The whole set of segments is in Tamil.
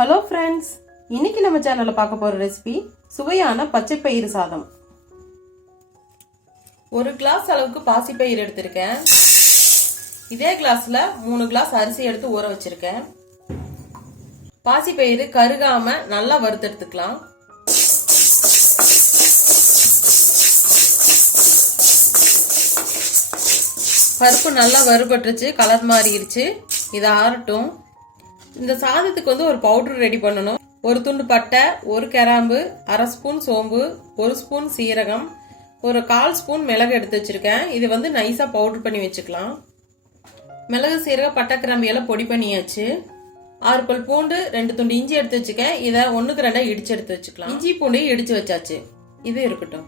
ஹலோ ஃப்ரெண்ட்ஸ், இன்னைக்கு நம்ம சேனல்ல பார்க்க போற ரெசிபி சுவையான பச்சைப்பயிறு சாதம். ஒரு கிளாஸ் அளவுக்கு பாசிப்பயிறு எடுத்திருக்கேன். இதே கிளாஸ்ல 3 கிளாஸ் அரிசி எடுத்து ஊற வச்சிருக்கேன். பாசிப்பயிறு கருகாம நல்லா வறுத்து எடுத்துக்கலாம். பருப்பு நல்லா வறுபட்டுருச்சு, கலர் மாறிடுச்சு. இதை ஆறட்டும். இந்த சாதத்துக்கு ஒரு பவுடர் ரெடி பண்ணணும். ஒரு துண்டு பட்டை, ஒரு கிராம்பு, அரை ஸ்பூன் சோம்பு, ஒரு ஸ்பூன் சீரகம், ஒரு 1/4 ஸ்பூன் மிளகு எடுத்து வச்சிருக்கேன். இது நைஸா பவுடர் பண்ணி வச்சுக்கலாம். மிளகு, சீரகம், பட்டை, கிராம்பு எல்லாம் பொடி பண்ணியாச்சு. 6 பல் பூண்டு, 2 துண்டு இஞ்சி எடுத்து வச்சுக்கேன். இதை 1க்கு 2 இடிச்சு எடுத்து வச்சுக்கலாம். இஞ்சி பூண்டு இடிச்சு வச்சாச்சு. இது இருக்கட்டும்.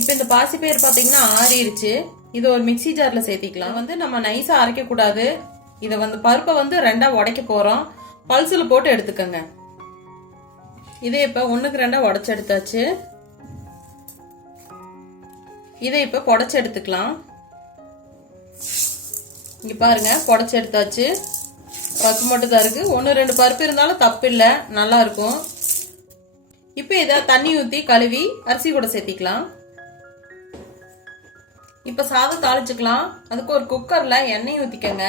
இப்ப இந்த பாசிப்பயிறு பாத்தீங்கன்னா ஆறிடுச்சு. இது ஒரு மிக்சி ஜார்ல சேர்த்திக்கலாம். நம்ம நைஸா அரைக்க கூடாது. இதை பருப்பை 2ஆ உடைக்க போறோம். பல்சுல போட்டு எடுத்துக்கங்க. இதை இப்ப 1க்கு 2ஆ உடைச்சு எடுத்தாச்சு. இதை இப்ப புடைச்சு எடுத்துக்கலாம். இங்க பாருங்க, புடைச்சு எடுத்தாச்சு. பருப்பு மட்டும் தான் இருக்கு. 1-2 பருப்பு இருந்தாலும் தப்பு இல்ல, நல்லா இருக்கும். இப்ப இதை தண்ணி ஊத்தி கழுவி அரிசி கூட சேர்த்திக்கலாம். இப்ப சாதம் தாளிச்சுக்கலாம். அதுக்கு ஒரு குக்கர்ல எண்ணெய் ஊத்திக்கங்க.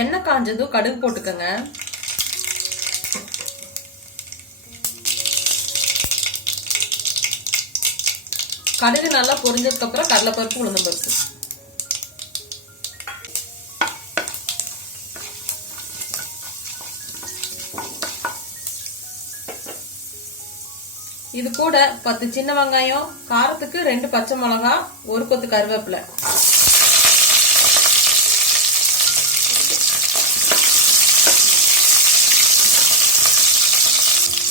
எண்ணெய் காஞ்சதும் கடுகு போட்டுக்கங்க. கடுகு நல்லா பொரிஞ்சதுக்கு அப்புறம் கடலைப்பருப்பு, உளுந்தம்பருப்பு. இது கூட 10 சின்ன வெங்காயம், காரத்துக்கு 2 பச்சை மிளகா, ஒரு கொத்து கருவேப்பிலை.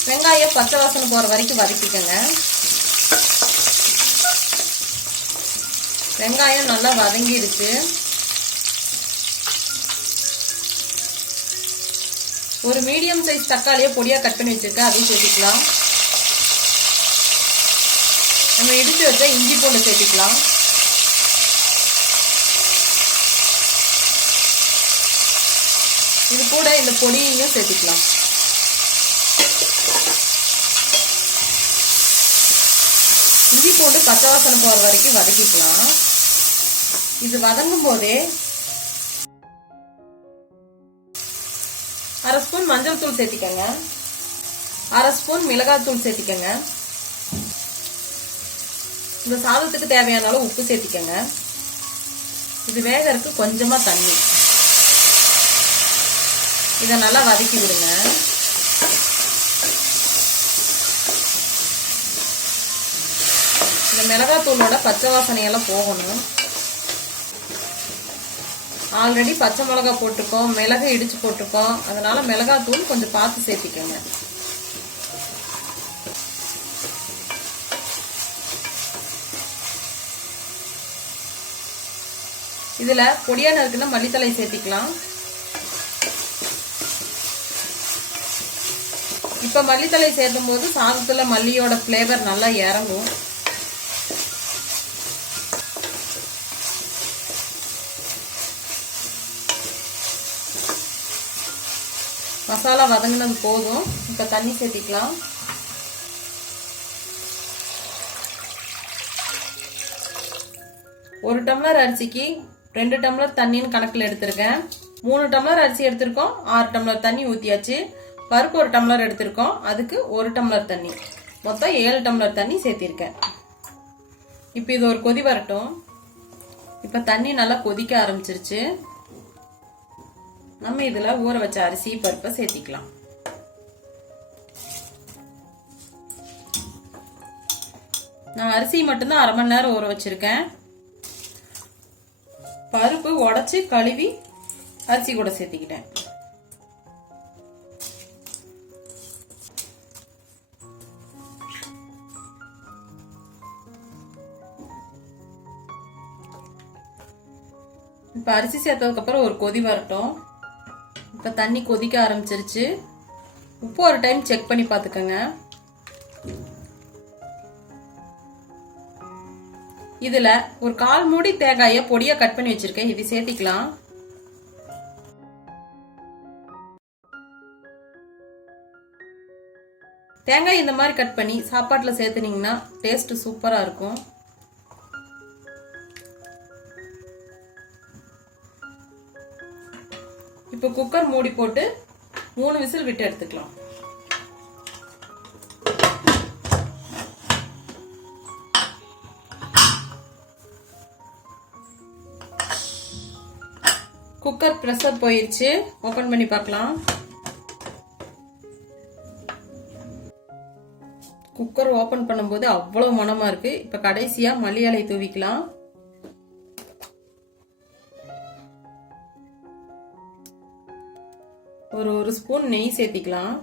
வெங்காயம் பச்சை வாசனை போற வரைக்கும் வதக்கிக்கங்க. வெங்காயம் நல்லா வதங்கிடுச்சு. ஒரு மீடியம் சைஸ் தக்காளியை பொடியா கட் பண்ணி வச்சிருக்கேன், அதையும் சேர்த்துக்கலாம். நம்ம இடிச்சு வச்ச இஞ்சி பூண்டு சேர்த்துக்கலாம். இது கூட இந்த பொடியையும் சேர்த்துக்கலாம். இஞ்சி பூண்டு பச்சை வாசனை போற வரைக்கும் வதக்கிக்கலாம். இது வதங்கும் போதே 1/2 ஸ்பூன் மஞ்சள் தூள் சேர்த்திக்கங்க. 1/2 ஸ்பூன் மிளகாய் தூள் சேர்த்திக்கங்க. இந்த சாதத்துக்கு தேவையான அளவு உப்பு சேர்த்திக்கங்க. இது வேகறதுக்கு கொஞ்சமா தண்ணி. இதை நல்லா வதக்கி விடுங்க. இந்த மிளகாய் தூளோட பச்சை வாசனையெல்லாம் போகணும். ஆல்ரெடி பச்சை மிளகா போட்டிருக்கோம், மிளகு இடிச்சு போட்டிருக்கோம். அதனால மிளகாய் தூள் கொஞ்சம் பார்த்து சேர்த்திக்கங்க. இதுல பொடியா நறுக்குன மல்லித்தலை சேர்த்திக்கலாம். இப்ப மல்லித்தலை சேர்த்தும் போது சாதத்துல மல்லியோட பிளேவர் நல்லா இறங்கும். மசாலா வதங்கினது போதும். இப்ப தண்ணி சேர்த்திக்கலாம். ஒரு டம்ளர் அரிசிக்கு 2 டம்ளர் தண்ணின்னு கணக்குல எடுத்திருக்கேன். 3 டம்ளர் அரிசி எடுத்திருக்கோம், 6 டம்ளர் தண்ணி ஊத்தியாச்சு. பருப்பு 1 டம்ளர் எடுத்திருக்கோம், அதுக்கு 1 டம்ளர் தண்ணி, மொத்தம் 7 டம்ளர் தண்ணி சேர்த்திருக்கேன். இப்ப இது ஒரு கொதி வரட்டும். இப்ப தண்ணி நல்லா கொதிக்க ஆரம்பிச்சிருச்சு. நம்ம இதுல ஊற வச்ச அரிசி பருப்பை சேர்த்திக்கலாம். நான் அரிசி மட்டும்தான் 1/2 மணி நேரம் ஊற வச்சிருக்கேன். பருப்பு உடைச்சு கழுவி அரிசி கூட சேர்த்திக்கிட்டேன். இப்ப அரிசி சேர்த்ததுக்கு அப்புறம் ஒரு கொதி வரட்டும். இப்ப தண்ணி கொதிக்க ஆரம்பிச்சிருச்சு. உப்பு ஒரு டைம் செக் பண்ணி பாத்துக்கோங்க. இதுல ஒரு 1/4 மூடி தேங்காயை பொடியா கட் பண்ணி வச்சிருக்கேன். இது சேர்த்திக்கலாம். தேங்காய் இந்த மாதிரி கட் பண்ணி சாப்பாட்டுல சேர்த்துனீங்கன்னா டேஸ்ட் சூப்பரா இருக்கும். இப்போ குக்கர் மூடி போட்டு 3 விசில் விட்டு எடுத்துக்கலாம். குக்கர் பிரஷர் போயிருச்சு. ஓபன் பண்ணி பார்க்கலாம். குக்கர் ஓபன் பண்ணும்போது அவ்வளவு மணமா இருக்கு. இப்ப கடைசியா மல்லி இலை தூவிக்கலாம். ஒரு ஸ்பூன் நெய் சேர்த்திக்கலாம்.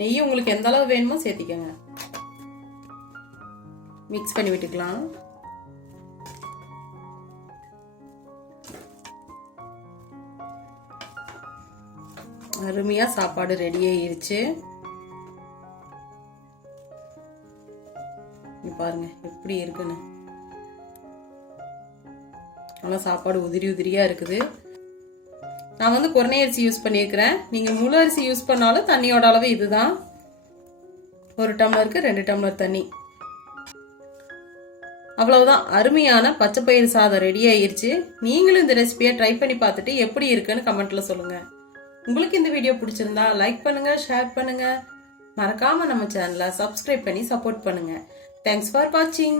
நெய் உங்களுக்கு எந்த அளவு வேணுமோ சேர்த்திக்கங்க. மிக்ஸ் பண்ணி விட்டுக்கலாம். அருமையா சாப்பாடு ரெடி ஆயிருச்சு. பாருங்க எப்படி இருக்குன்னு. நல்லா சாப்பாடு உதிரி உதிரியா இருக்குது. நான் வந்து குறைந்த அரிசி யூஸ் பண்ணியிருக்கிறேன். நீங்க முழு அரிசி யூஸ் பண்ணாலும் தண்ணியோட அளவு இதுதான். 1 டம்ளருக்கு 2 டம்ளர் தண்ணி. அவ்வளவுதான். அருமையான பச்சை பயிறு சாதம் ரெடி ஆயிருச்சு. நீங்களும் இந்த ரெசிபியை ட்ரை பண்ணி பார்த்துட்டு எப்படி இருக்குன்னு கமெண்ட்ல சொல்லுங்க. உங்களுக்கு இந்த வீடியோ பிடிச்சிருந்தா லைக் பண்ணுங்க, ஷேர் பண்ணுங்க. மறக்காம நம்ம சேனலை சப்ஸ்கிரைப் பண்ணி சப்போர்ட் பண்ணுங்க. தேங்க்ஸ் ஃபார் வாட்சிங்.